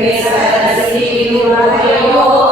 ليس تسليم اليوم